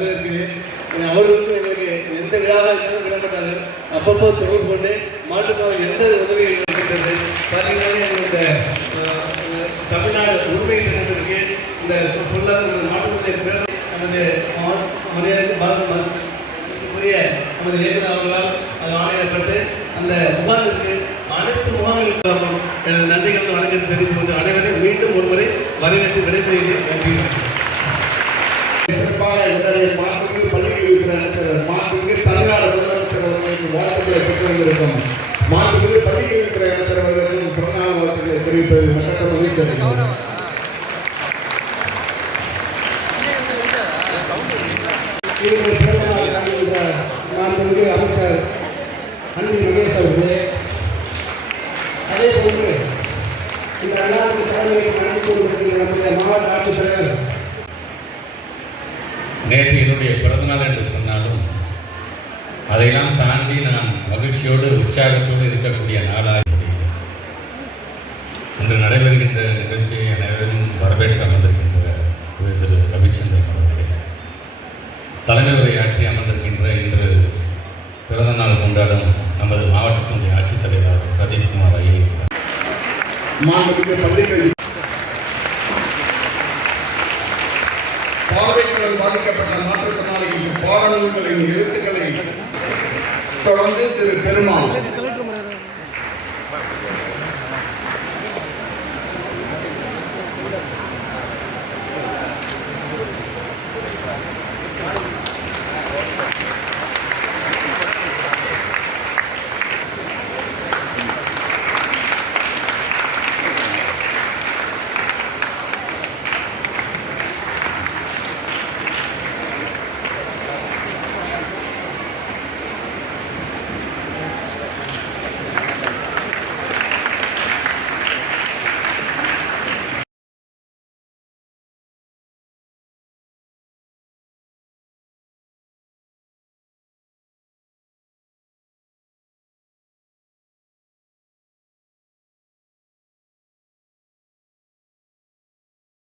வரவேற்கிறேன். அவர்களுக்கும் எங்களுக்கு எந்த விழாவாக இருந்தாலும் விடப்பட்டார்கள் அப்பப்போ தொடர்பு கொண்டு மாட்டுக்காக எந்த உதவி இருக்கின்றது பார்த்தீங்கன்னா எங்களுடைய தமிழ்நாடு உண்மையில் திட்டத்திற்கு இந்த ஃபுல்லாக இந்த மாட்டுடைய நமது மா- மரியாதை பாரத புரிய நமது இயக்குநர் அவர்களால் அது ஆணையிடப்பட்டு அந்த முகாமிற்கு அனைத்து முகாம்களுக்காகவும் எனது நன்றிகள் வணக்கத்தை தெரிந்து கொண்டு அனைவரையும் மீண்டும் ஒருமுறை வரவேற்று விடைபெறுகிறேன். வாழ்த்துக்களை பெற்று பள்ளியில் இருக்கிற அமைச்சர் அவர்களுக்கும் பிறந்தநாள் வாழ்த்துக்களை தெரிவிப்பதில் மற்ற மகிழ்ச்சி அடைகிறேன். மாண்புமிகு அமைச்சர் அன்பில் மகேஷ் அவர்களே அதே போன்று இந்த விழாவுக்கு தலைமையை நடந்து கொண்டிருக்கிற நம்முடைய மாவட்ட ஆட்சித்தலைவர் நேற்று என்னுடைய பிறந்தநாள் என்று சொன்னாலும் அதையெல்லாம் தாண்டி நான் உற்சாகத்தோடு இருக்கக்கூடிய நாடாக இன்று நடைபெறுகின்ற நிகழ்ச்சியை அனைவரும் வரவேற்க அமர்ந்திருக்கின்ற திரு ரவிச்சந்திரன் அவர்களே. தலைமை உரையாற்றி அமர்ந்திருக்கின்ற இன்று பிறந்த நாள் கொண்டாடும் நமது மாவட்டத்தினுடைய ஆட்சித்தலைவர் பிரதீப் குமார் ஐஏஎஸ். மாண்புமிகு பாதிக்கப்பட்ட மாற்றுத்திறனாளிகளுக்கு பாடநூல்களின் எழுத்துக்களை தொடர்ந்து திரு பெருமாள்